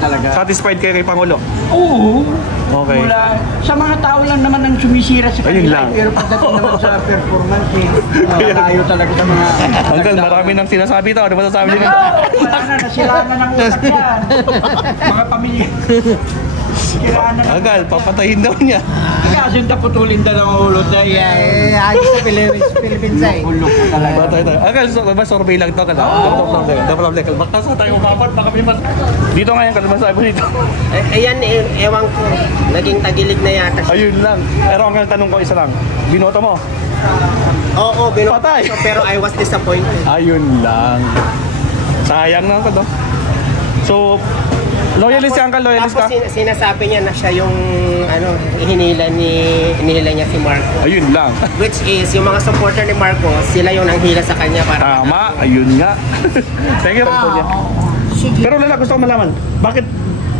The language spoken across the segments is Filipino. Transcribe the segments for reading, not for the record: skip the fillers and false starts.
talaga. Satisfied kayo kay Pangulo? Oo. Okay. Mula, sa mga tao lang naman ang sumisira sa kanila. Ayun lang. Pero pagdating naman sa performance, tayo talaga sa mga... Uncle, marami nang sinasabi to. Ano ba sasabi nila? Wala na, nasilaan na ng utak yan. Mga pamilya. Siraan na. Uncle, papatayin daw niya. Kasi taputulin na ng ulo dahil Ayos sa Philippines ay. ulo ko talaga. Patay tayo. Uncle, so, survey lang to. The problem. Baka sa tayo umabot, baka may mas... Dito ngayon, kalma sabi ko dito. Ayan, ewan ko. Naging tagilig na yata siya. Ayun lang. Pero ang tanong ko isa lang. Binoto mo? Oo, binoto Patay. ko, pero I was disappointed. Ayun lang. Sayang na ako to. So, loyalist si Uncle, loyalist ka? Tapos sinasabi niya na siya yung hinila niya si Marcos. Ayun lang. Which is, yung mga supporter ni Marcos, sila yung nanghila sa kanya para... Tama, ayun nga. Thank you. Pero Lola, gusto ko malaman, bakit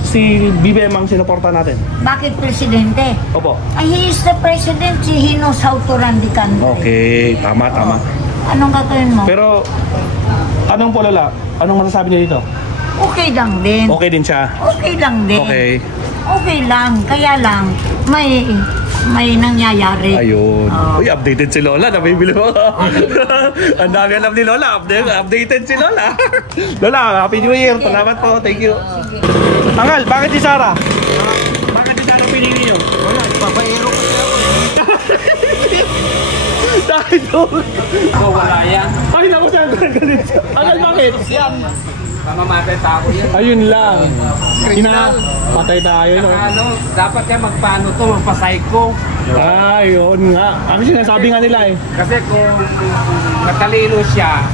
si BBM ang sinuporta natin? Bakit presidente? Opo. Ay, he is the president. He knows how to run the country. Okay, tama. Anong gagawin mo? Pero, anong po Lola? Anong masasabi niya dito? Okay lang din. Okay din siya? Okay lang din. Okay. Okay lang. Kaya lang, may nangyayari. Ayun. Oh. Uy, updated si Lola. Nabibili mo. Ang dami alam ni Lola. Updated si Lola. Lola, Happy New Year. Salamat po. Thank you. Uncle, bakit si Sarah? Bakit si Sarah pinili niyo? Wala, papaero ko siya. Dahil doon. Wala yan. Ay, naku siya. Uncle, bakit? Mamamatay tao yan. Ayun lang. Criminal. Patay tayo. No? Dapat yan magpaano to, magpa-psycho. Ayun nga. Ang sinasabi nga nila eh. Kasi kung matalino siya,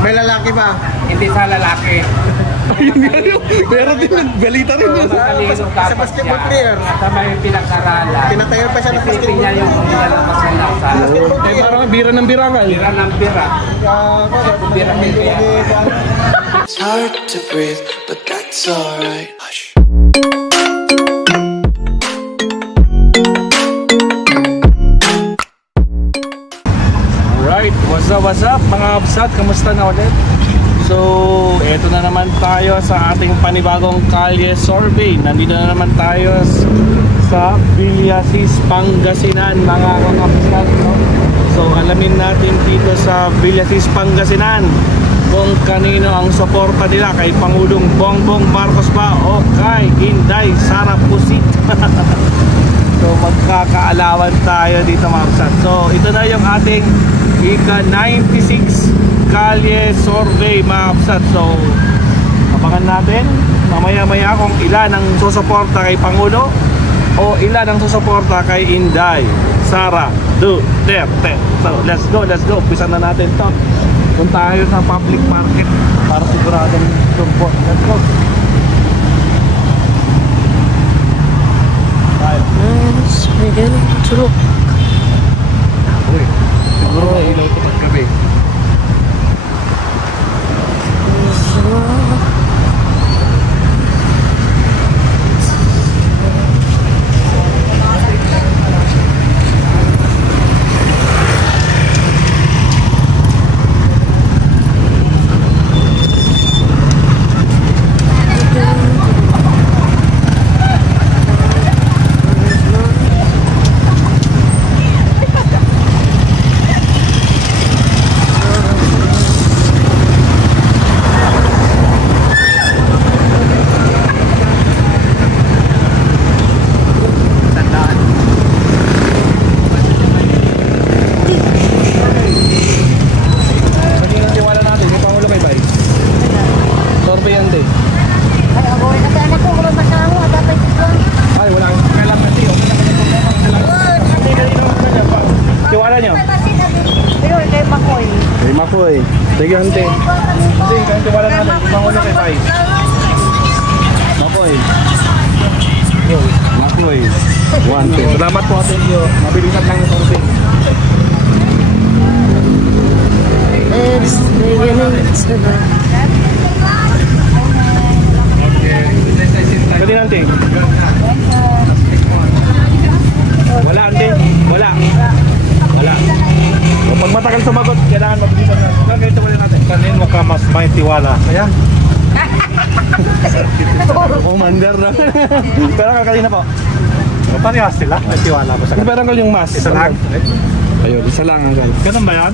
May lalaki ba? hindi sa lalaki. Ayun nga yun. Meron din. Balita rin yun. Matalino dapat Sa basketball siya. player. At may pinag-aralan. Pinatayo pa siya ng Isipin basketball niya yung nilalabas ng lasa. Eh parang bira ng birangal. Bira ng bira. Bira ng bira. It's hard to breathe, but that's alright. Hush. Alright, what's up mga absat? Kamusta na ulit? So, eto na naman tayo sa ating panibagong kalye survey. Nandito na naman tayo sa Villasis, Pangasinan mga absat, no? So, alamin natin dito sa Villasis, Pangasinan kung kanino ang suporta nila, kay Pangulong Bongbong Marcos ba o kay Inday Sara Pusit. So magkakaalawan tayo dito mga kapsat. So ito na yung ating ika-96 kalye survey mga kapsat. So abangan natin mamaya-maya kung ilan ang susuporta kay Pangulo o ilan ang susuporta kay Inday Sara Duterte. So let's go. Umpisa na natin to. Kung tayo sa public market para siguradong support. Let's go. Uy, siguro ilaw ito paggabi. Makoy. Sige, hante. Sige, ganito wala natin. Pangulo kay Pai. Makoy. Makoy. Wante. Salamat po atin iyo. Mabilisan lang yung survey. Pwede nanti. Wala, ante. Wala. Pag matagal sumagot, kailangan mabilisan natin. Ganito muna natin. Kanin mo ka mas may tiwala. Ayan. Commander na. Pero kanina po. Parehas sila. May tiwala ko sa Pero Uncle yung mask. Isa lang. Ayun, isa lang Uncle. Ganun ba yan?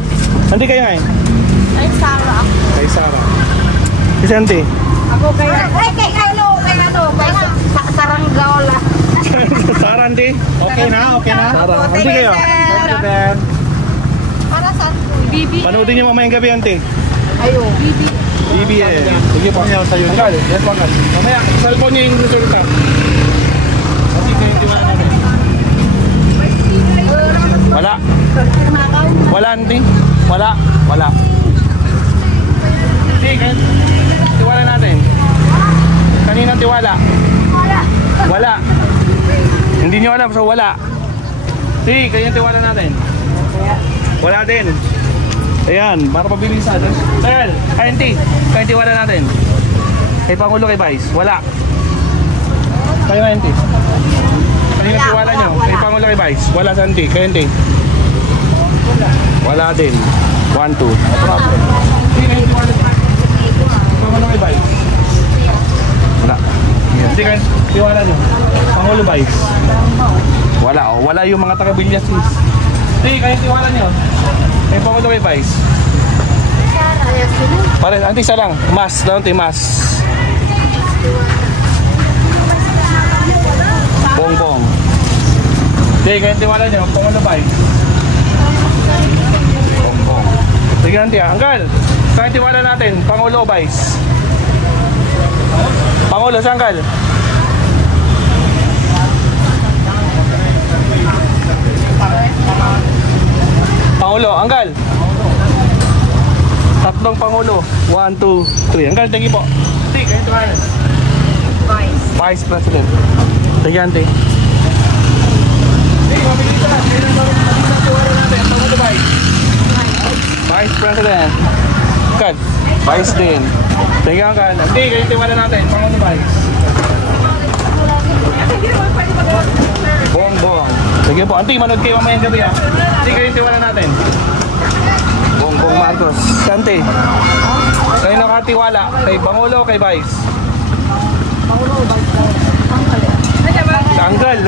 Hindi kayo ngayon? Ay, Sarah. Kay Sarah. Kasi Auntie. Ako kay Saranggola. Sarah Auntie. Okay na. Sarah. Auntie kayo? Ben. Para saan po? Bibi. Panoodin niyo mamayang gabi Auntie. Ayo. Bibi. BBL. Sige po. Uncle, yes po Uncle. Mamaya, cellphone niya yung resulta. Kasi kayo yung tiwala namin. Wala. Wala Auntie. Wala. Hindi, tiwala natin. Kanina tiwala. Wala. Hindi nyo alam, so wala. Sige, kanya tiwala natin. Wala din. Ayan, para pabilisan. Dahil, Auntie, kanya tiwala natin. Kay Pangulo, kay Vice, wala. Kayo Auntie. Kanina tiwala nyo, kay Pangulo, kay Vice, wala sa Auntie, kay Auntie. Wala din. 1, 2. Sige, kanya tiwala nyo. Pangulo, kay Vice. Wala. Hindi kayo tiwala nyo. Pangulo Vice. Wala oh. Wala yung mga taga-Bilyasis. Hindi kayo tiwala nyo. Kaya Pangulo kay Vice. Pare, Auntie isa lang. Mas. Auntie, mas. Bongbong. Hindi kayo tiwala nyo. Pangulo Vice. Bongbong. Sige Auntie ah. Uncle, kayo tiwala natin. Pangulo Vice. Pangulo, saan Uncle? Pangulo, Uncle. Tatlong Pangulo. 1, 2, 3. Uncle, thank you po. Auntie, kayo tiwala. Vice President. Thank you, Auntie. Auntie, mabilis na. Kayo na tiwala natin. Pangulo Vice. Vice President. Uncle, Vice din. Thank you, Uncle. Auntie, kayo tiwala natin. Pangulo Vice. Bongbong. Sige po. Auntie, manood kayo mamayang gabi ha. Auntie, kayo tiwala natin. Bongbong Marcos. Auntie, kayo nakatiwala. Kay Pangulo o kay Vice? Pangulo o Vice? Sa Uncle.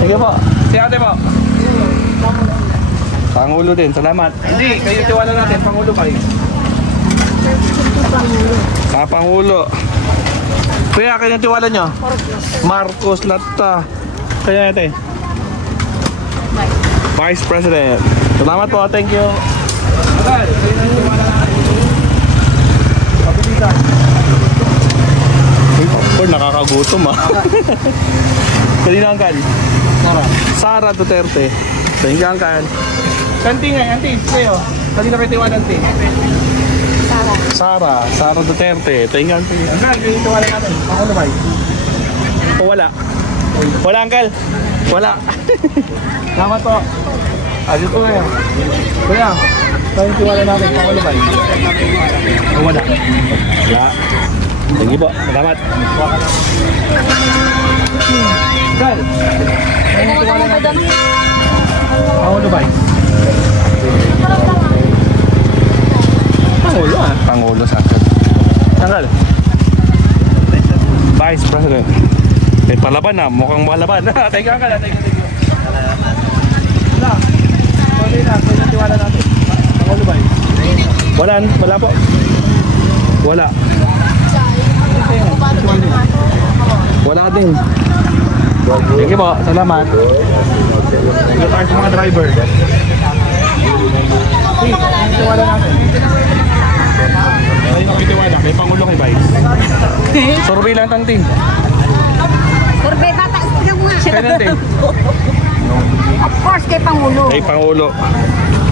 Sige po. Si ate po. Pangulo din. Salamat. Hindi, kayo tiwala natin. Pangulo Vice. Sa Pangulo. Kuya, kayo tiwala nyo? Marcos Lata. Kaya ate. Vice President. Salamat po. Thank you. Uncle, kayo na tiwala natin. Pabilisan. Uy, popcorn. Nakakagutom ah. Kanina Uncle? Sara Duterte. Thank you Uncle. Auntie nga, Auntie. Kayo. Kanina kayo tiwala Auntie. Sara Duterte. Thank you Auntie. Uncle, kayo tiwala natin. Pangulo ba? O wala? Wala Uncle? Wala. Salamat po. Dito ngayon. Kuya, kayo tiwala natin. Pangulo ba? O wala? Wala. Thank you po. Salamat. Uncle, kayo tiwala natin. Pangulo ba? Pangulo ah. Pangulo sa akin. Uncle. Vice President. Eh, palaban na. Mukhang malaban. Thank you, Uncle. Thank you. Wala. Sorry na. Kaya tiwala natin. Pangulo ba? Wala po. Wala. Wala din. Thank you po. Salamat. Thank you tayo sa mga driver. Tiwala natin. Ay, nakitiwala. May Pangulo kay Vice. Survey lang tanting. Survey bata. Kaya natin. Of course, kay Pangulo. Kay Pangulo.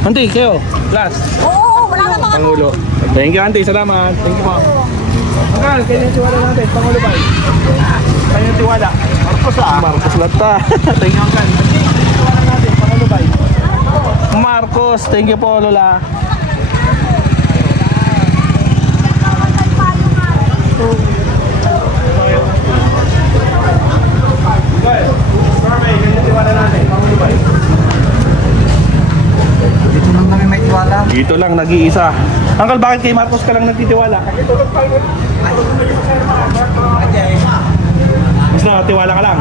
Auntie, kayo. Last. Oo, wala na mga Pangulo. Thank you, Auntie. Salamat. Thank you po. Uncle, kaya yung tiwala natin. Pangulo ba? Kaya yung tiwala. Marcos ah. Marcos Lata. Thank you, Uncle. Tiwala natin. Pangulo ba? Marcos. Thank you po, Lola. Dito lang nag-iisa. Uncle, bakit kay Marcos ka lang nagtitiwala? Mas nakatiwala ka lang?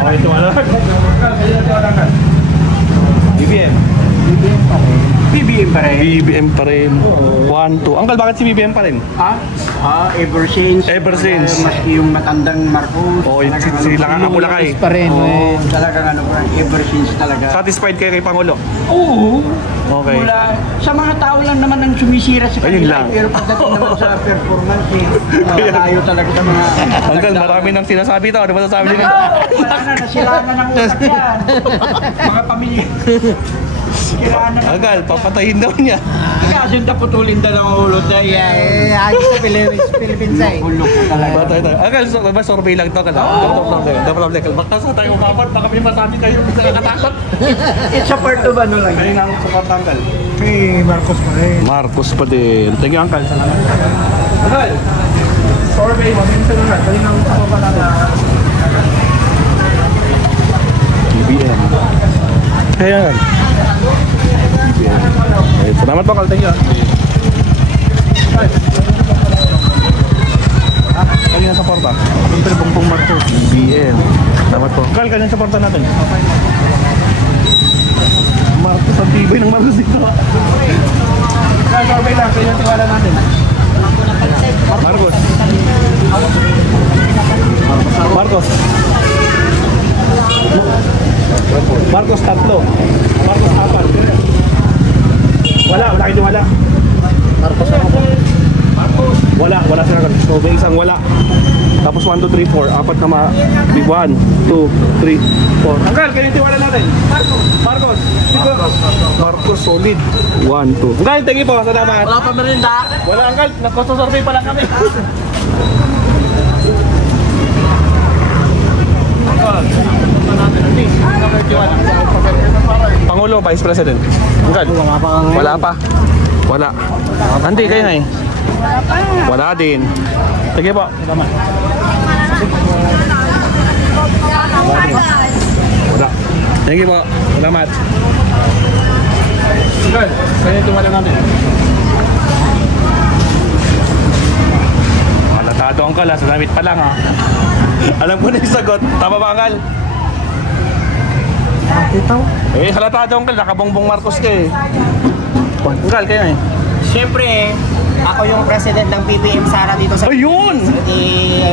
Okay, tiwala lang. BBM. BBM pa rin. BBM pa rin. 1, 2. Uncle, bakit si BBM pa rin? Ever since. Ever since. Maski yung matandang Marcos. Oo, sila nga ako lang pa rin. Talagang ever since talaga. Satisfied kayo kay Pangulo? Oo. Okay. Mula, sa mga tao lang naman ang sumisira sa Ayun kanila. lang. Pero pagdating naman sa performance, malayo talaga sa mga... Uncle, marami nang sinasabi ito. Ano ba sasabi nila? Wala na, nasilangan ng utak yan. Mga pamilya. Kiraan na ng Uncle, papatayin daw niya. Kasunta putulin daw ng ulo dahil Ayos sa Philippines ay. ulo ko talaga. Patay tayo. Uncle, so, ba survey lang ito? Don't problem. Baka sa tayo umabot, baka may masabi kayo. Nakakatakot. It's a part of ano lang. Kayo na ang support, Uncle. Kay Marcos pa rin. Marcos pa din. Thank you, Uncle. Salamat. Uncle, survey mo. Minsan na. Kayo na ang support natin. BBM. Kaya nga. Salamat po, Uncle. Thank you. Kanina sa porta. Siyempre, Bongbong Marcos. BBM. Salamat po. Uncle, kanina sa porta natin. Marcos, ang tibay ng Marcos dito. Kaya survey lang, kaya yung tiwala natin. Marcos. Marcos. Marcos 3. Marcos 4. Wala kayo tiwala. Marcos ako. Wala sila. So may isang wala. Tapos 1, 2, 3, 4. Apat na 1, 2, 3, 4. Uncle, kayo yung tiwala natin. Marcos. Marcos solid. 1, 2. Uncle, thank you po. Salamat. Wala pa merinda. Wala, Uncle. Nagkososurvey pa lang kami. Pangulo, Vice President. Uncle, wala pa. Wala. Hindi, kayo na eh. Wala din. Sige po. Wala. Thank you po. Salamat. Uncle, kaya yung tumala natin. Malatado, Uncle ha. Sa damit pa lang ha. Alam ko na yung sagot. Tama ba, Uncle? Eh, halatado, Uncle. Nakabongbong Marcos ka eh. Uncle, kayo eh. Siyempre, ako yung president ng BBM Sara dito sa Ayun! di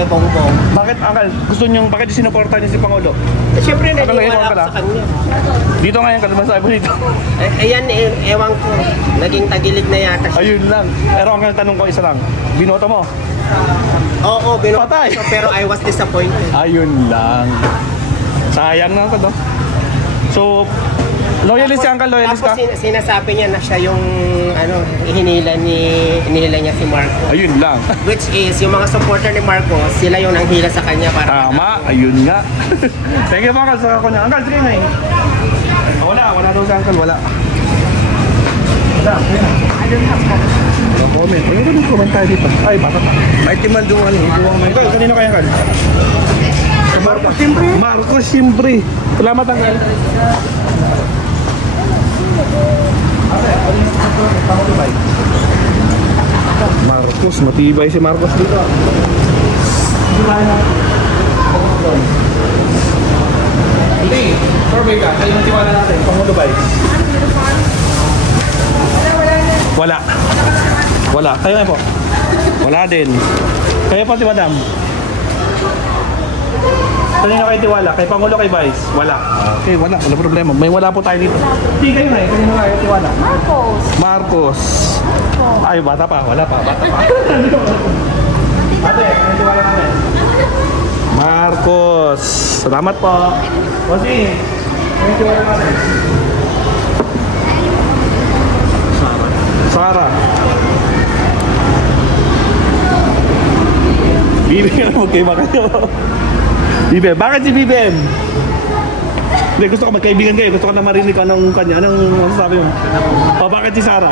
Bongbong. Bakit, Uncle? Gusto nyo, bakit sinuporta niyo si Pangulo? Siyempre, Akala naniwala ko ako pala. sa kanya. Dito ngayon, kalabas mo dito. Ayan, ewan ko. Naging tagilid na yata siya. Ayun lang. Pero ang tanong ko isa lang. Binoto mo? Oo, Patay. pero I was disappointed. Ayun lang. Sayang na ito. So, loyalist si Uncle, loyalist ka? Tapos sinasabi niya na siya yung hinila niya si Marcos. Ayun lang. Which is, yung mga supporter ni Marcos, sila yung nanghila sa kanya para... Tama, ayun nga. Thank you, Uncle, sa ako niya. Uncle, sige na eh. Wala daw si Uncle, wala. Wala comment. Ayun ko nung comment tayo dito. Ay, baka pa. May timal doon. Uncle, kanino kaya, Uncle? Marcos, siyempre. Marcos, siyempre. Salamat, Uncle. Marcos, matibay si Marcos dito. Hindi, survey ka. Kayo ang tiwala natin. Pangulo ba? Wala. Kayo nga po. Wala din. Kayo po, si Madam. Kanino kayo tiwala? Kay Pangulo, kay Vice? Wala. Okay, wala problema. May wala po tayo dito. Hindi kayo na eh. Kanino kayo tiwala? Marcos. Ay, bata pa. Wala pa. Ate, kanino tiwala natin? Marcos. Salamat po. Bossy, kanino tiwala natin? Sara. BBM, magkaiba kayo. BBM, bakit si BBM? Hindi, gusto ko magkaibigan kayo. Gusto ko na marinig ko anong kanya. Anong masasabi mo? O, bakit si Sara?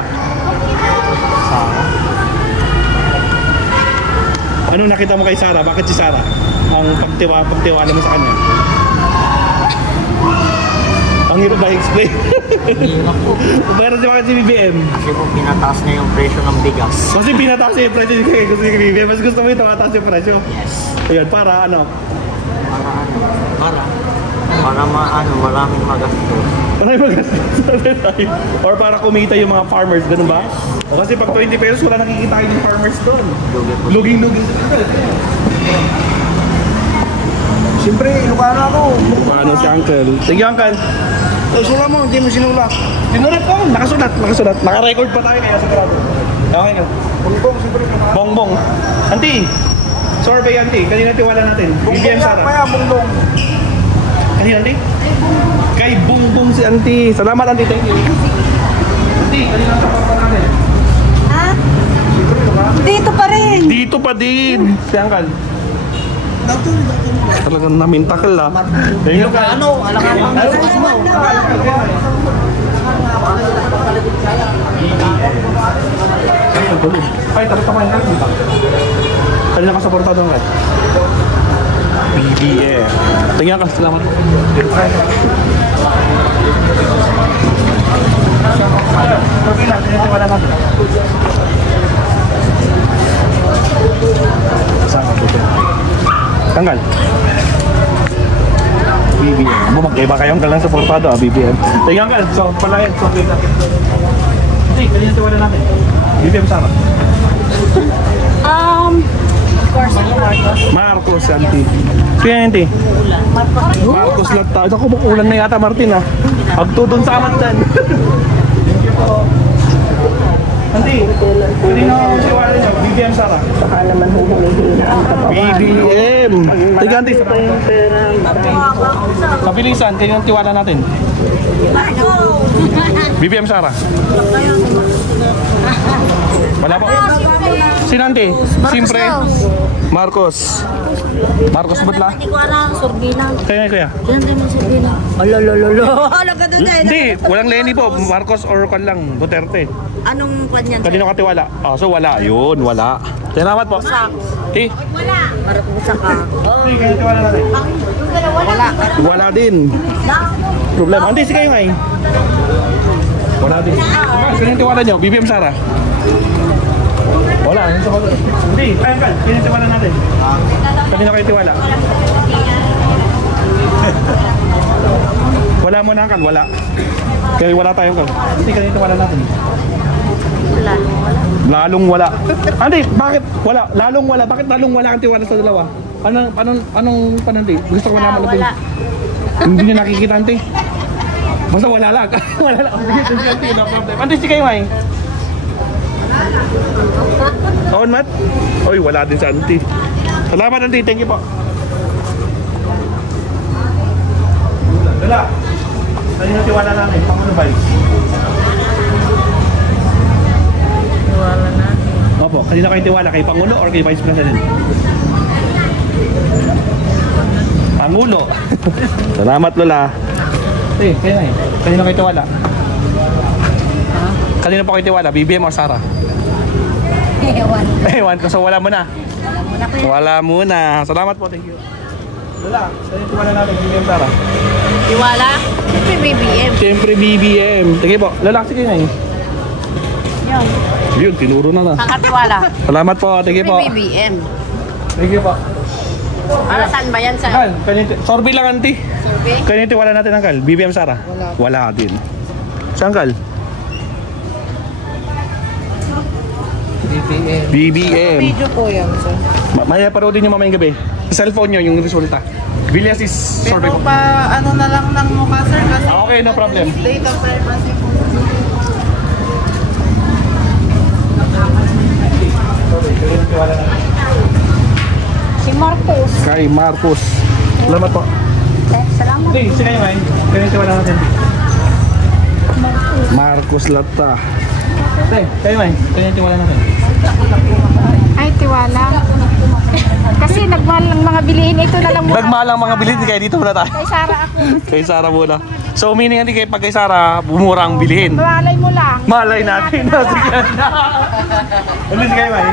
Anong nakita mo kay Sara? Bakit si Sara? Ang pagtiwala mo sa kanya? Ang hirap na explain. Pero si bakit si BBM? Kasi po pinataas na yung presyo ng bigas. Kasi pinataas niya yung presyo kasi si BBM. Mas gusto mo ito mataas yung presyo. Yes. Ayan, para ano? Para maraming magastos. Maraming magastos. Or para kumita yung mga farmers, ganun ba? O kasi pag 20 pesos, wala nakikitain yung farmers doon. Luging-luging. Siyempre, Ilocano ako. Paano si Uncle? Sige, Uncle. Sula mo, hindi mo sinula. Sinulat ko. Nakasulat. Naka-record pa tayo kaya sigurado. Okay ka. Bongbong, siyempre. Bongbong. Auntie. Survey, Auntie. Kanina tiwala natin. BBM Sara. Kaya, bongbong. Kanina, Auntie? Kay Bongbong si Auntie. Salamat, Auntie. Thank you. Auntie, kanina sa papa natin. Ha? Dito pa rin. Dito pa din. Si Uncle. Talagang namintakal ah. Thank you, Uncle. Ano? Alangan mo. Ay, tapos ako yung Uncle. Kanina ka supportado ng BBM. Tingnan ka, salamat. Tanggal. BBM. Magkaiba kayong kalang supportado ah, BBM. Tingnan ka, so palayan. So, hindi, kanina tiwala natin. BBM Sara. Of course, Marcos, Auntie. Kaya Auntie? Marcos lang tayo. Ako ulan na yata, Martin ah. Pagtudon sa amandan. Auntie, pwede na ako siwala niyo. BBM Sara. Baka naman humihina ang BBM. Tiga Auntie. Kabilisan, kayo ang tiwala natin. BBM Sara. Wala pa. Sinante? Siyempre. Marcos. Marcos Butla. Hindi ko alam, Sorbina. Kaya. Yan din mo Sorbina. Alolololo. Hindi, walang Lenny po. Marcos or kan lang, Duterte. Anong kwan yan? Kanino ka tiwala? Oh, so wala. Yun, wala. Salamat po. Ti? Marapusa ka. Ti, kanino tiwala natin? Wala. Wala din. Problema. Hindi, sige kayo ngayon. Wala din. Kanino tiwala nyo? BBM Sara? Wala. Hindi, ayun ka. Kanino tiwala natin? Kanino kayo tiwala? Wala mo na kan, wala. Kaya wala tayong kan. Hindi, kanino tiwala natin? Lalong wala. Andi, bakit wala? Lalong wala. Bakit lalong wala ang tiwala sa dalawa? Anong pananti? Gusto ko naman natin. Hindi niya nakikita, Ante. Basta wala lang. Wala lang. No problem. Ante, si kayo ngay. On, Matt? Oy, wala din sa Ante. Salamat, Ante. Thank you po. Wala. Ano yung tiwala namin? Pangulo ba? Tiwala natin. Opo, kanina kayo tiwala? Kay Pangulo or kay Vice President? Pangulo. Salamat, Lola. Eh, kaya na eh. Kanina kayo tiwala? Kanina pa kayo tiwala? BBM o Sara? Ewan. Ewan ko, so wala muna. Wala muna. Salamat po, thank you. Lola, kanina tiwala natin, BBM Sara? Iwala? Siyempre BBM. Siyempre BBM. Sige po, Lola, sige na eh. Yun. Yun, tinuro na na. Nakatiwala. Salamat po, thank you po. BBM. Thank you po. Para saan ba yan sa... Kal, sorby lang, Auntie. Survey? Kanina tiwala natin, Uncle. BBM Sara? Wala din. Si Uncle? BBM. Video po yan, sir. Maya paroodin nyo mamayang gabi. Sa cellphone nyo yung resulta. Villas is survey Pero po. pa ano na lang ng mukha, sir, kasi Okay, no problem. data privacy po. Si Marcos. Kay Marcos. Salamat po. Salamat. Hey, sige kayo ngayon. Kanina tiwala natin. Marcos Lata. Hey, kayo ngayon. Kanina tiwala natin. Ay, tiwala. Kasi nagmahal ng mga bilihin ito na lang muna. Nagmalang mga bilhin kaya dito muna tayo. Kay Sara ako. Kay Sara muna. So meaning hindi kay pag kay Sara, bumura ang bilihin. Malay mo lang. Malay natin. Sige. Ano si kayo, May?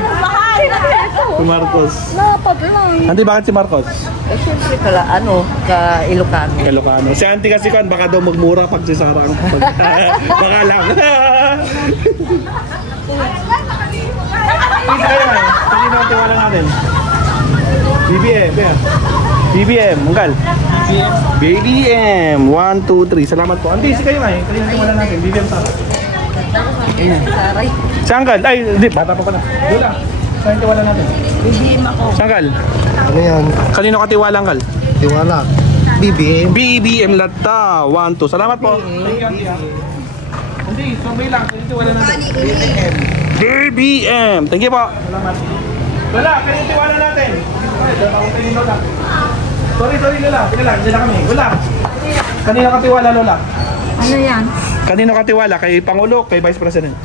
Si Marcos. Napag lang. Hindi, bakit si Marcos? Eh, syempre pala, ka Ilocano. Ilocano. Si auntie kasi kan, baka daw magmura pag si Sara ang baka lang. Please kayo, May. Sige na ang tiwala natin. BBM, yeah. BBM, Manggal. BBM, 1, 2, 3. Salamat po. Auntie, si kayo, May. Kanina tiwala natin. BBM Sara. Si Anggal. Ay, hindi. Bata pa pala. Dula. Saan tiwala natin? BBM ako. Si Anggal. Ano yan? Kanino ka tiwala, Anggal? Tiwala. BBM. BBM Lata. 1, 2. Salamat po. Hindi, sabay lang. Kanino tiwala natin? BBM. Thank you po. Salamat. Lola, kanino tiwala natin? Lola. Sorry, Lola. Sige lang, hindi na kami. Lola. Kanino ka tiwala, Lola? Ano yan? Kanino ka tiwala? Kay Pangulo, kay Vice President?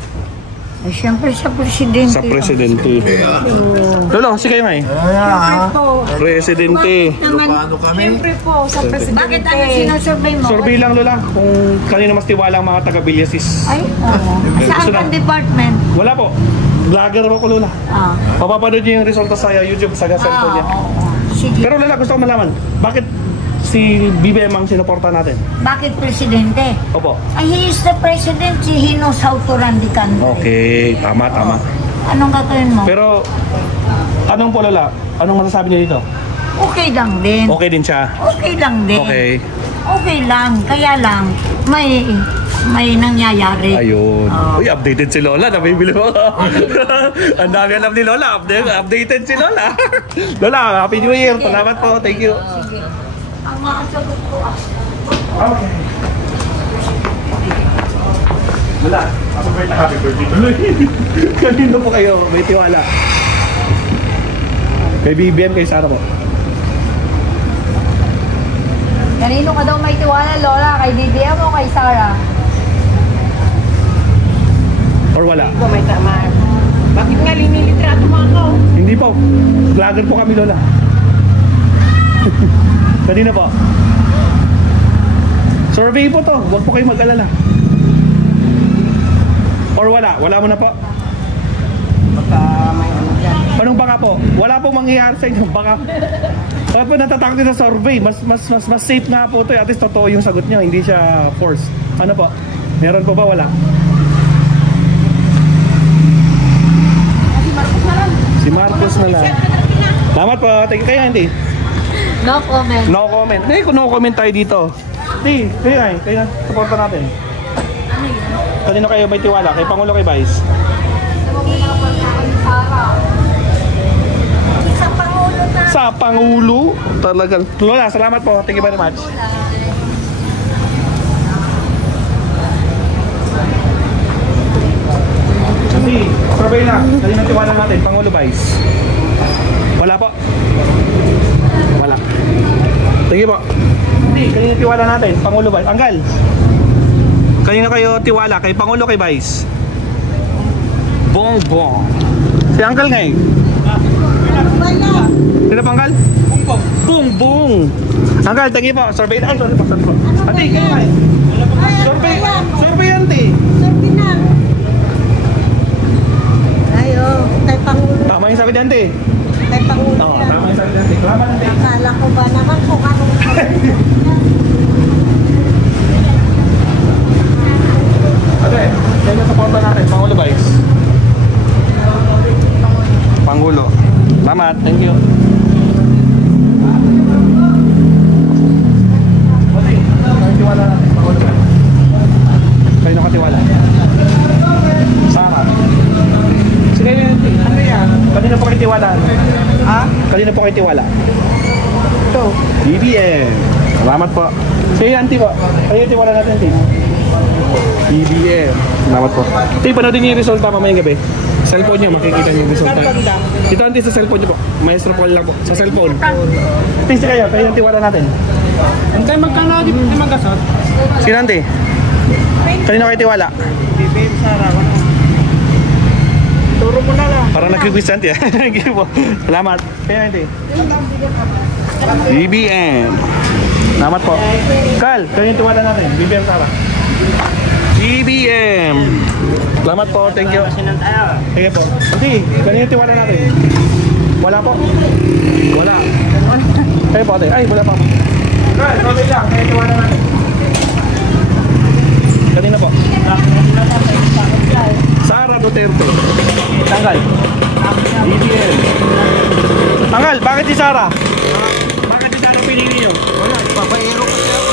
Eh, siyempre sa presidente. Sa Presidente. Lolo, si kayo nga eh. Presidente. Siyempre po, sa presidente. Bakit ano sinusurvey mo? Survey lang, Lola, kung kanino mas tiwala ang mga taga-Bilyasis. Ay, oo. Saan kang department? Wala po. Vlogger ako, Lola. Ah. Mapapanood niyo yung resulta sa YouTube sa cellphone niya. Oo. Sige. Pero Lola, gusto ko malaman, bakit si BBM ang sinuporta natin? Bakit presidente? Opo. Ay, he is the president. He knows how to run the country. Okay, tama. Anong gagawin mo? Pero, anong po, Lola? Anong masasabi niyo dito? Okay lang din. Okay din siya. Okay lang din. Okay. Okay lang. Kaya lang, may nangyayari. Ayun. Oo. Uy, updated si Lola. Nabibili mo. Ang dami alam ni Lola. Updated si Lola. Lola, Happy New Year. Salamat po. Thank you. Sige. Ang makasagot ko Okay. Lola, happy birthday. Kanino po kayo may tiwala? Kay BBM, kay Sara po. Kanino ka daw may tiwala, Lola? Kay BBM o kay Sara? Or wala? Ko may tama. Bakit nga linilitrato mo ako? Hindi po. Vlogger po kami, Lola. Kanina po. Survey po to. Huwag po kayo mag-alala. Or wala? Wala mo na po? Baka may ano dyan. Anong baka po? Wala po mangyayari sa inyo. Baka. Bakit po natatakot din sa survey? Mas safe nga po ito. At least totoo yung sagot niyo. Hindi siya force. Ano po? Meron po ba? Wala? Si Marcos na lang. Salamat po. Thank you kayo, hindi. No comment. No comment. Hindi, no comment tayo dito. Hindi, kayo supporta natin. Kanino kayo may tiwala? Kay Pangulo, kay Vice? Sa Pangulo na. Sa Pangulo? Talagang. Lola, salamat po. Thank you very much. Kasi, survey na. Kanino tiwala natin? Pangulo, Vice? Wala po? Wala. Sige po. Hindi, kanino tiwala natin? Pangulo, Vice? Anggal? Kanino kayo tiwala? Kay Pangulo, kay Vice? Bongbong. Si Anggal nga eh. Sino pa, Anggal? Bongbong. Anggal, tangi po. Survey na. Ay, sorry po. Ate, kayo nga eh. Survey yan, te. Ayo, kay Pangulo. Tama yung sabi dyan, te. Kay Pangulo. Oo, tama yung sabi dyan, te. Salamat, te. Akala ko ba naman kung anong Ate, kaya supporta natin. Pangulo, Vice? Pangulo. Salamat, thank you. Ate, kanino tiwala natin? Pangulo, Vice? Kanino katiwala? Sara. Sige, ano yan? Kanino po kayo tiwala? Ha? Kanino po kayo tiwala? Ito. BBM. Salamat po. Sige, auntie po. Kanino tiwala natin, auntie? BBM. Salamat po. Auntie, panoodin niyo yung resulta mamayang gabi. Cellphone niyo, makikita niyo yung resulta. Ito, auntie, sa cellphone niyo po. Maestro Paul lang po. Sa cellphone. Auntie, sige kayo. Kanino tiwala natin? Antay magkano di magasot? Sino, auntie? Kanino kayo tiwala? BBM Sara. Turo mo na lang. Parang nag-quiz auntie. Thank you po. Salamat. Kaya, auntie. BBM. Salamat po. Kal, kanino tiwala natin? BBM Sara. BBM. Salamat po, thank you. Sige po. Sige, kanino tiwala natin? Wala po. Wala. Kayo po, ate. Ay, wala pa. Kal, okay lang. Kanino tiwala natin? Kanina po. Sara Duterte. Tanggal. BBM. Tanggal, bakit si Sara? Bakit si Sara pinili niyo? Wala, papaero kasi ako.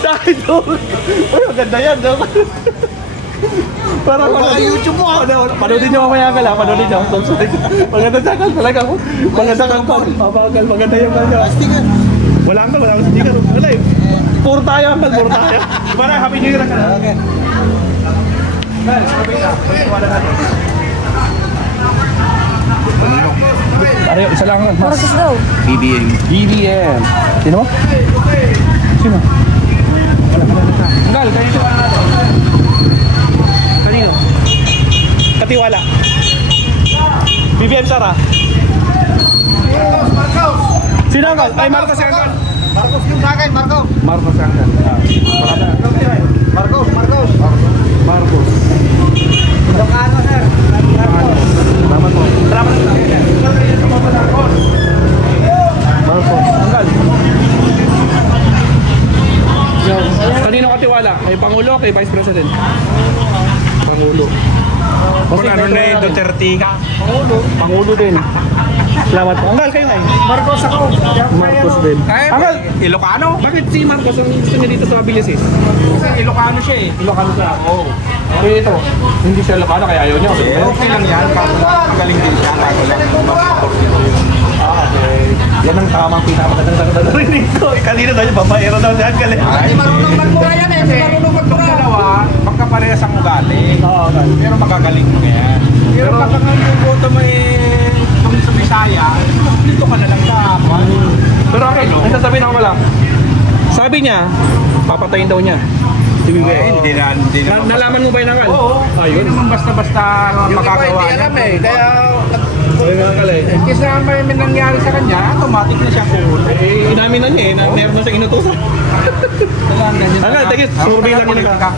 Dahil doon. Ay, maganda yan. Para mga YouTube mo ha. Panoodin nyo mamaya ka lang. Panoodin nyo. Maganda siya ka talaga. Maganda kang pag. Maganda yung kanya. Wala ka, wala akong sticker. Wala eh. Puro tayo ang puro tayo. Para happy new year ka na. Okay. Well, sabi na. Wala natin. Ari, isa lang. Marcos daw. BBM. BBM. Sino? Sino? Wala ka na. Tanggal, kanino wala natin? Kanino? Katiwala. BBM Sara. Marcos. Sino ang Ay, Marcos ang Anggal. Marcos yung sa akin, Marcos. Marcos ang Anggal. Marcos. Marcos. Ilocano, sir. Salamat po. Salamat po. Marcos. Anggal. Kanino katiwala? Kay Pangulo, kay Vice President? Pangulo. Kasi ano na yung Duterte ka? Pangulo din. Salamat po. Anggal, kayo na eh. Marcos ako. Marcos din. Anggal, Ilocano? bakit si Marcos ang gusto niya dito sa Abilis? Kasi Ilocano siya eh. Ilocano siya. Oo. Pero ito, hindi siya Ilocano kaya ayaw niya. Okay lang yan. Magaling din siya. Okay. Yan ang tamang pinakamagandang narinig ko. Kanina daw yung babaero daw si Anggal eh. Ay, marunong magmura yan eh. Marunong magmura. Itong dalawa, magkaparehas ang ugali. Oo, okay. Pero magagaling mo yan. Pero pagka nga yung boto mo eh, kung sa Bisaya, dito ka na lang dapat. Pero okay, ang sasabihin ako lang. Sabi niya, papatayin daw niya. Si BBM. Hindi na. Nalaman mo ba yung Anggal? Oo. Ayun. Hindi naman basta-basta magagawa niya. Kaya Ayun nga Anggal eh. Kasi may nangyari sa kanya, automatic na siya kuhuli. Eh, inamin na niya eh, na meron na siya inutusan. Anggal, tagis, survey lang yun ka.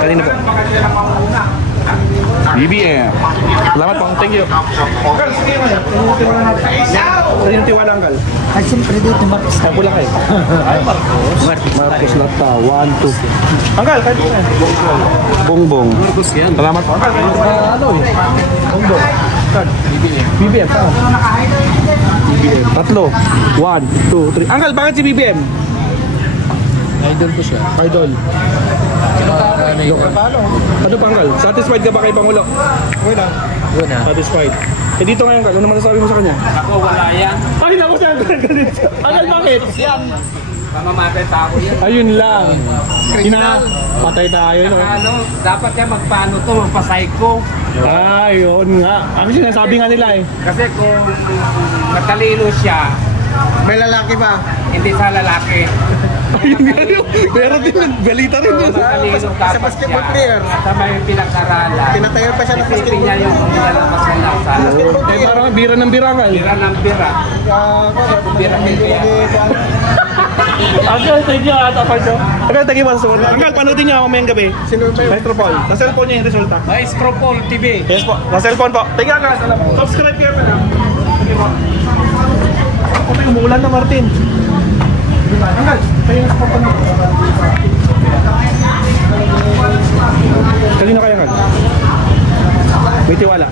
Kanina po. BBM. Salamat po, thank you. Anggal, sige mo. Kanino tiwala Anggal? Ay, siyempre dito, Marcos. Ako lang kayo. Ay, Marcos. Marcos Lata, 1, 2. Anggal, kahit mo yan. Bongbong. Marcos yan. Salamat po. Anggal, kahit mo ano eh. Bongbong. Card. BBM. BBM, tama. BBM. Tatlo. 1, 2, 3. Anggal, bakit si BBM? Idol ko siya. Idol. Ano pa Anggal? Satisfied ka ba kay Pangulo? Wala. Wala. Satisfied. Eh dito ngayon, ano naman nasasabi mo sa kanya? Ako, wala yan. Ay, naku siya, galit. Anggal, bakit? Yan. Mamamatay tao yan. Ayun lang. Patay tayo. No? Ano, dapat yan magpaano to, magpa-psycho. Ayun nga. Ang sinasabi nga nila eh. Kasi kung matalino siya, may lalaki ba? hindi sa lalaki. Ayun nga yun. Pero din, galita rin yun. Matalino Sa dapat basketball siya. player. At may pinag-aralan. Tinatayo pa siya ng Isipin niya yung nilalabas na nasa. Eh parang bira ng birangal. Bira ng bira. Bira ng bira. Anggal, thank you at ako siya. Anggal, thank you sa mga. Anggal, panoodin niya ako mayang gabi. Metropol. Sa cellphone niya yung resulta. Maestropol TV. Yes po. Sa cellphone po. Thank you Anggal. Subscribe kayo pala. Sige po. Ako may umuulan na Martin. Anggal, kayo na sa papanood. Kanino kayo Anggal? May tiwala?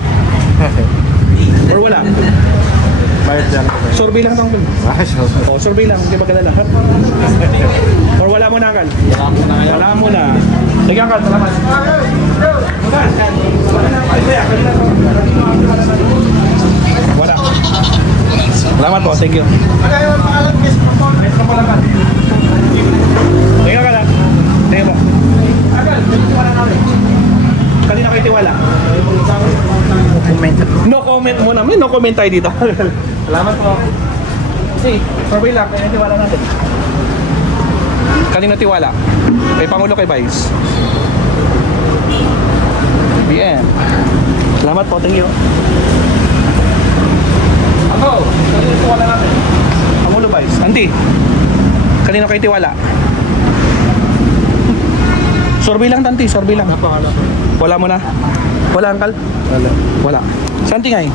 Or wala? Bayad lang. Survey lang tong film. Oh, survey lang, hindi magkalala. Or wala mo na Anggal? Wala mo na. Sige Anggal, salamat. Wala. Salamat po, thank you. Thank you Anggal. Thank you po. Anggal, tiwala namin. Kanina kayo tiwala? No comment muna. May no comment tayo dito. Salamat po. Hey, survey lang. Kaya tiwala natin. Kanina tiwala? Kay Pangulo, kay Vice? BM. Salamat. Salamat po, thank you. Ako, kanino tiwala natin? Pangulo Vice. Auntie, kanino kayo tiwala? Sorbet lang, Tanti, sorbet lang. Wala mo na? Wala, Uncle? Wala. Santi nga eh?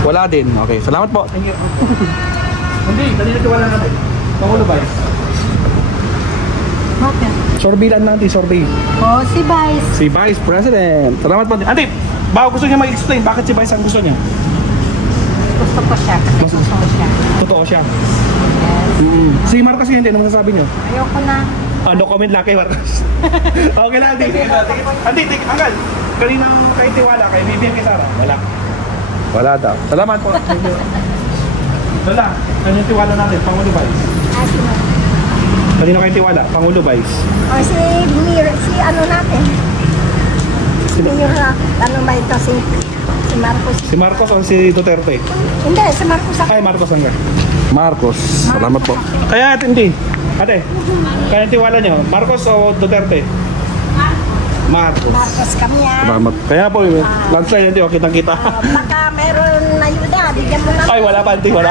Wala din. Okay, salamat po. Thank you. Hindi, kanina tiwala natin. Pangulo Vice. Bakit? Sorbet lang natin, sorbet. Oh, si Vice. Si Vice President. Salamat po. Ante, baka gusto niya mag-explain bakit si Vice ang gusto niya? Gusto ko siya kasi totoo siya. Totoo siya. Yes. Si Marcos yun, ano masasabi niyo? Ayoko na. No comment lang kay Marcos. Okay lang, Ante. Ante, Uncle, kanina kayo tiwala kay Vivian Quezada? Wala. Wala daw. Salamat po. Thank you. Wala. Ano yung tiwala natin? Pangulo Vice. Sino? Kanino kayo tiwala? Pangulo Vice. O si ano natin? Mayor, ano ba ito? Si Marcos. Si Marcos o si Duterte? Hindi, si Marcos ako. Ay, Marcos ang Marcos. Salamat po. Kaya hindi. Ate, kaya tiwala niyo, Marcos o Duterte? Marcos. Marcos kami yan. Salamat. Kaya po, landslide hindi, kitang-kita. Baka meron na ayuda, bigyan mo na. Ay, wala pa, hindi, wala.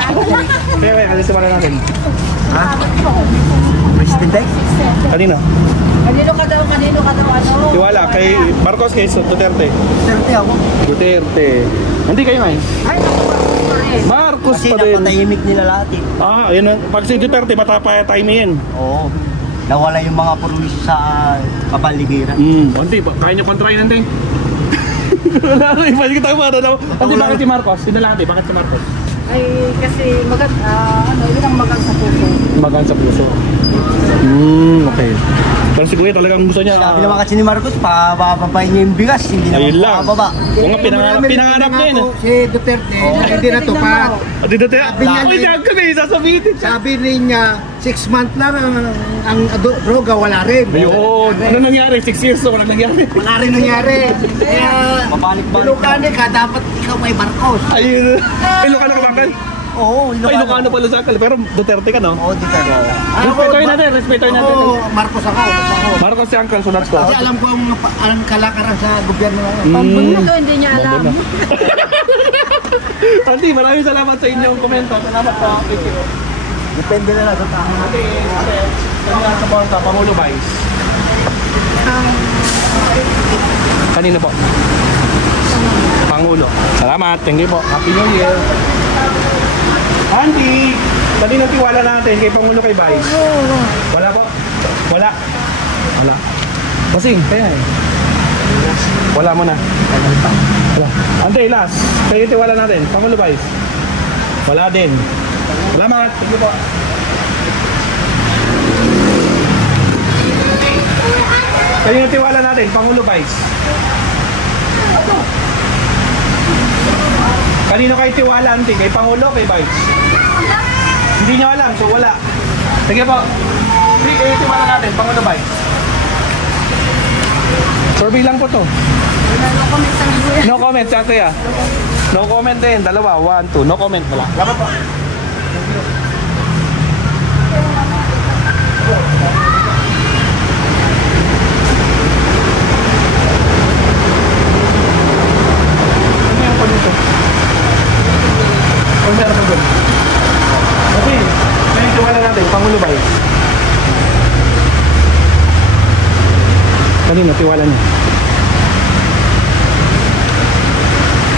Kaya, alisin mo na natin. Ha? President? Kanina? Kanino ka daw, ano? Tiwala, kay Marcos, kay Duterte. Duterte ako. Duterte. Hindi kayo ngayon? Ay, naku, sorry. Marcos Kasi pa din. napatahimik nila lahat eh. Yun ang, pag si Duterte, matapay-timingin. Oo. Nawala yung mga pulis sa kapaligiran. Hindi, kaya nyo kontrahin nanti. Wala rin, hindi kita kumara daw. Hindi, bakit si Marcos? Sinalati, bakit si Marcos? Ay, kasi yun ang magang sa puso. Magaan sa puso. Okay. Pero siguro talagang gusto niya. Sabi naman kasi ni Marcos, pabababain niya yung bigas, hindi naman Ayun lang. pababa. Kung nga pinangarap niya yun. Si Duterte, hindi na to pa. Dito tayo. Sabi niya, Ay, diyan kami, sasabihin. Sabi rin niya, 6 months lang ang droga, wala rin. Ayun. Ano nangyari? 6 years na walang nangyari. Wala rin nangyari. Kaya, Mabalik-balik Ilocano ka, dapat ikaw may Marcos. Ayun. Ilocano ka ba, Uncle? Oo, Ay, Ilocano pala sa Uncle. Pero Duterte ka, no? Oo, Duterte. Respetoy natin, respetoy natin. Oo, Marcos ako. Marcos si Uncle, sunat ko. Kasi alam ko ang kalakaran sa gobyerno ngayon. Pambun mo to, hindi niya alam. Ate, maraming salamat sa inyong komento. Salamat po. Thank you. Depende na lang sa tao. Ate, kanina sa Bonta, Pangulo Vice. Kanina po? Pangulo. Salamat. Thank you po. Happy New Year. Auntie, kanina tiwala natin kay Pangulo kay Vice. Wala po? Wala. Wala. Kasing, kaya eh. Wala mo na. Wala. Auntie, last. Kayo tiwala natin. Pangulo Vice. Wala din. Salamat. Thank you po. Kanina tiwala natin. Pangulo Vice. Kanino kayo tiwala, Auntie? Kay Pangulo o kay Vice? Hindi nyo alam, so wala. Sige po. Hindi kayo tiwala natin, Pangulo Vice. Survey lang po to. No comment sa ate ah. No comment din, dalawa, 1, 2. No comment, wala. Laban po. Ano yung po dito? Kung meron po doon. Okay, may tiwala natin, Pangulo Vice. Kanino tiwala niya?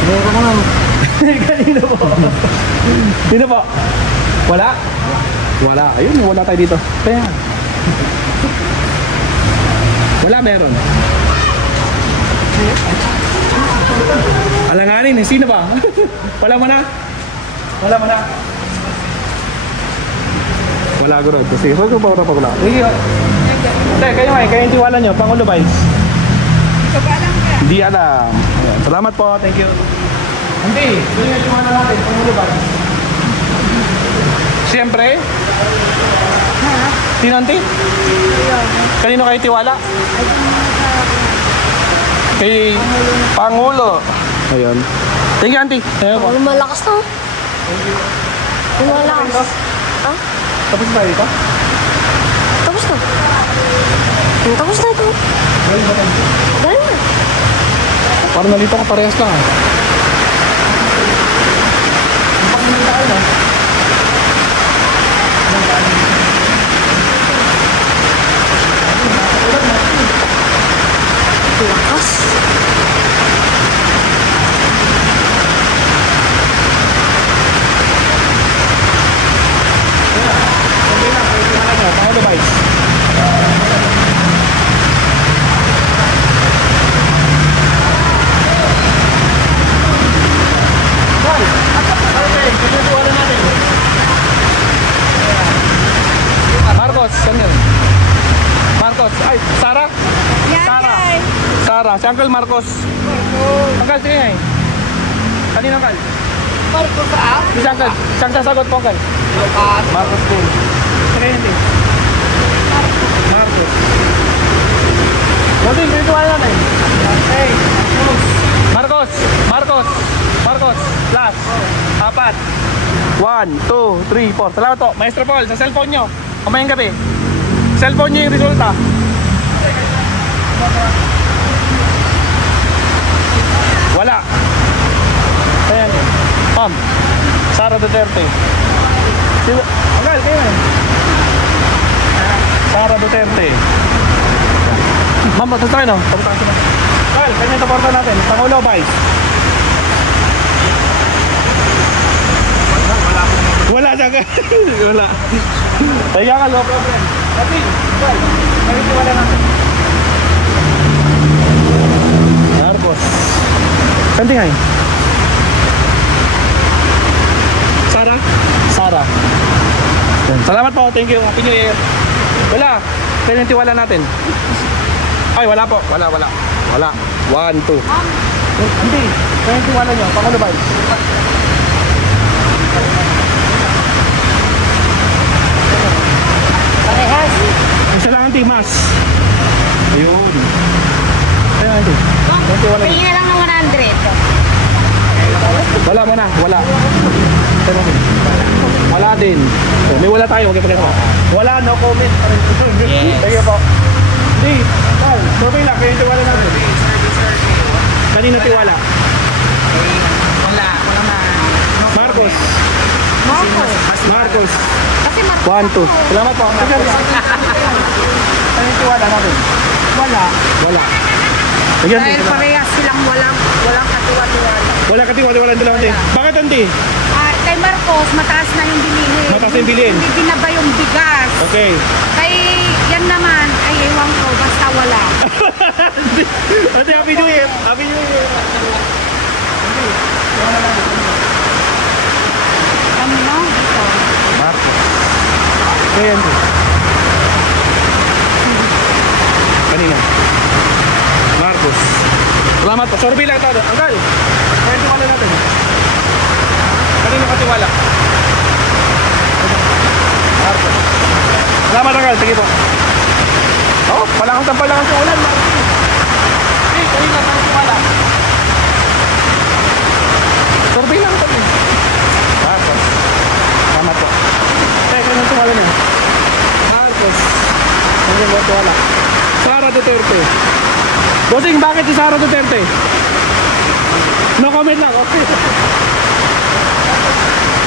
Meron ko lang. Kanino po? Sino po? Wala? Wala. Ayun, wala tayo dito. Kaya. Wala, meron. Alanganin eh. Sino ba? Wala mo na? Wala mo na? Wala ko rin. Sige, huwag ko pa wala. Sige. Hindi, kayo nga eh. Kayo yung tiwala nyo. Pangulo Vice. Hindi alam. Ayan. Salamat po. Thank you. Hindi. Kayo yung tiwala natin. Pangulo Vice. Siyempre? Sino, Auntie? Kanino kayo tiwala? Kay Pangulo. Ayun. Thank you, Auntie. Ayun po. Malakas to. Malakas. Ha? Tapos ba ito? Tapos na. Tapos na ito. Dahil na. Parang nalito ko parehas lang ah. Marcos, saan yan? Marcos, ay, Sarah? Sarah. Sarah, si Uncle Marcos. Uncle, tingin eh. Kanina Uncle? Marcos ah? Si Uncle, siyang sasagot po Uncle. Marcos po. Tingin hindi. Marcos. Rodin, dito wala na eh. Hey, Marcos, Marcos, Marcos, last. 4. 1, 2, 3, 4. Salamat po. Maestro Paul, sa cellphone nyo. Kamayang gabi. Cellphone nyo yung resulta. Wala. Ayan. Ma'am. Sara Duterte. Agal, kayo na. Sara Duterte. Ma'am, ito tayo no? Tabutan sila. Agal, kanya ito porta natin. Pangulo, Vice. Wala siya ka. Wala. Kaya ka, no problem. Tapi, well, nagitiwala natin. Marcos. Kanti nga eh. Sarah? Sarah. Salamat po. Thank you. Happy New Year. Wala. Kaya nitiwala natin. Ay, wala po. Wala. 1, 2. Hindi. Kaya nitiwala nyo. Pangulo ba? Parehas. Isa lang ang timas. Ayun. Kaya ito. Tingin na lang ng 100. Wala mo na. Wala. Wala din. So, may wala tayo. Okay, pakita mo. Wala, no comment. Yes. Sige po. Hindi. Tal, survey lang. Kaya tiwala natin. Kanina tiwala? Wala na. Marcos. Marcos. Kasi 1, 2. Salamat po. Kanina tiwala natin. wala. Wala. Ayan, Dahil parehas silang walang katiwa-tiwala. wala katiwala ng dalawang din. Bakit hindi? Kay Marcos, mataas na yung bilihin. Mataas yung bilihin. Hindi binaba yung bigas. Okay. Kay yan naman, ay ewan ko, basta wala. Ate, Happy New Year. Happy New Year. Ano no? Ito. Marcos. Ayan. Kanina. Marcos. Salamat po. Sorby lang ito. Anggal. Kaya tiwala natin. Kanina katiwala. Marcos. Salamat Anggal. Sige po. Oh, palakas ang palakas ng ulan. Hey, kanina katiwala. Sorby lang ito. Marcos. Salamat po. Teka, anong tiwala niya? Marcos. Anong tiwala? Sara Duterte. Bossing, bakit si Sara Duterte? No comment lang, okay.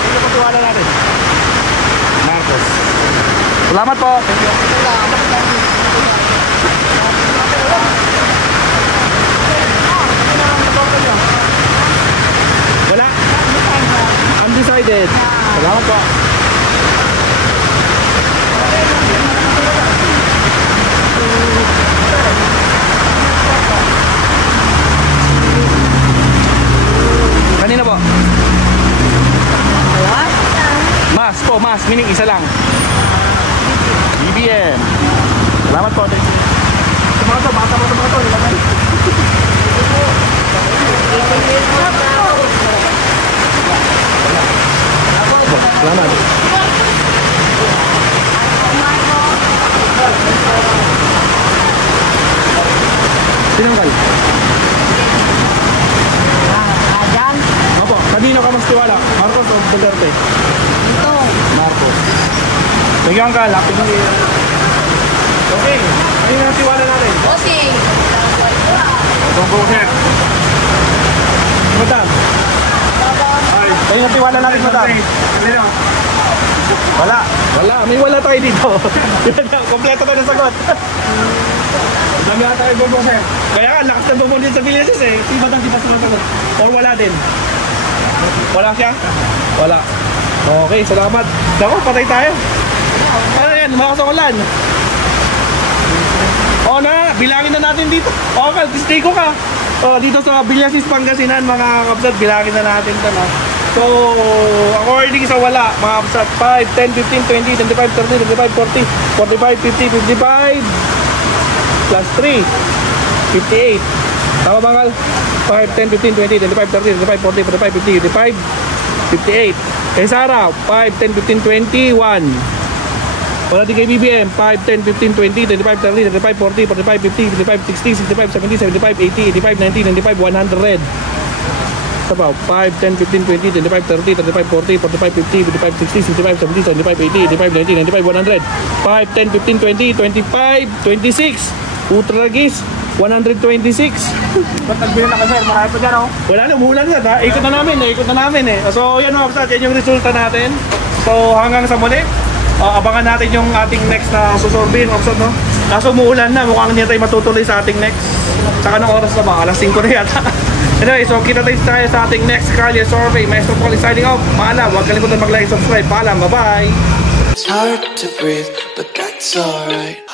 Hindi ko tiwala natin. Marcos. Salamat po. Thank you. Wala. Undecided. Salamat po. Kanina po? Mas po, mas. Meaning isa lang. BBM. Salamat po. Mga to, bata mo ito mga to. Salamat. Tinanggal. Ayan. Opo, kanino ka mas tiwala? Marcos o Duterte? Ito. Marcos. Bigyan ka, lapit mo. Okay, kanino ang tiwala natin? Bossing. Don't go check. Ayun yung tiwala natin, madam. Wala. May wala tayo dito. Kompleto tayo ng sagot. Dami ata kayo bubong, sir. Kaya nga, lakas na bumuli sa Villasis eh. Di ba di ba sumasagot? Or wala din? Wala siya? Wala. Okay, salamat. Dako, patay tayo. Ano yan, malakas ang ulan. O na, bilangin na natin dito. Okay, stay ko ka. Dito sa Villasis, Pangasinan, mga kapsat, bilangin na natin ito. No? So, according sa wala, mga kapsat, 5, 10, 15, 20, 25, 30, 35, 40, 45, 50, 55, plus 3, 58. Tama ba, Ngal? 5, 10, 15, 20, 25, 30, 35, 40, 45, 50, 55, 58. Kay Sarah, 5, 10, 15, 20, 1. Wala din kay BBM, 5, 10, 15, 20, 25, 30, 35, 40, 45, 50, 55, 60, 65, 70, 75, 80, 85, 90, 95, 100. Sabaw, 5, 10, 15, 20, 25, 30, 35, 40, 45, 50, 55, 60, 65, 70, 75, 80, 85, 90, 95, 100. 5, 10, 15, 20, 25, 26. Utragis, 126. Ba't nagbilan na ka, sir? Marami pa dyan, oh. Wala na, umulan na. Ikot na namin eh. So, yan mga kapsat, yan yung resulta natin. So, hanggang sa muli, abangan natin yung ating next na susurvey, mga kapsat, no? Kaso umuulan na, mukhang hindi tayo matutuloy sa ating next. Saka ng oras na ba? Alas 5 na yata. Anyway, so kita tayo sa ating next Kalye Survey. Maestro Paul is signing off. Paalam, huwag kalimutan mag-like, subscribe. Paalam, bye-bye. It's hard to breathe, but that's alright.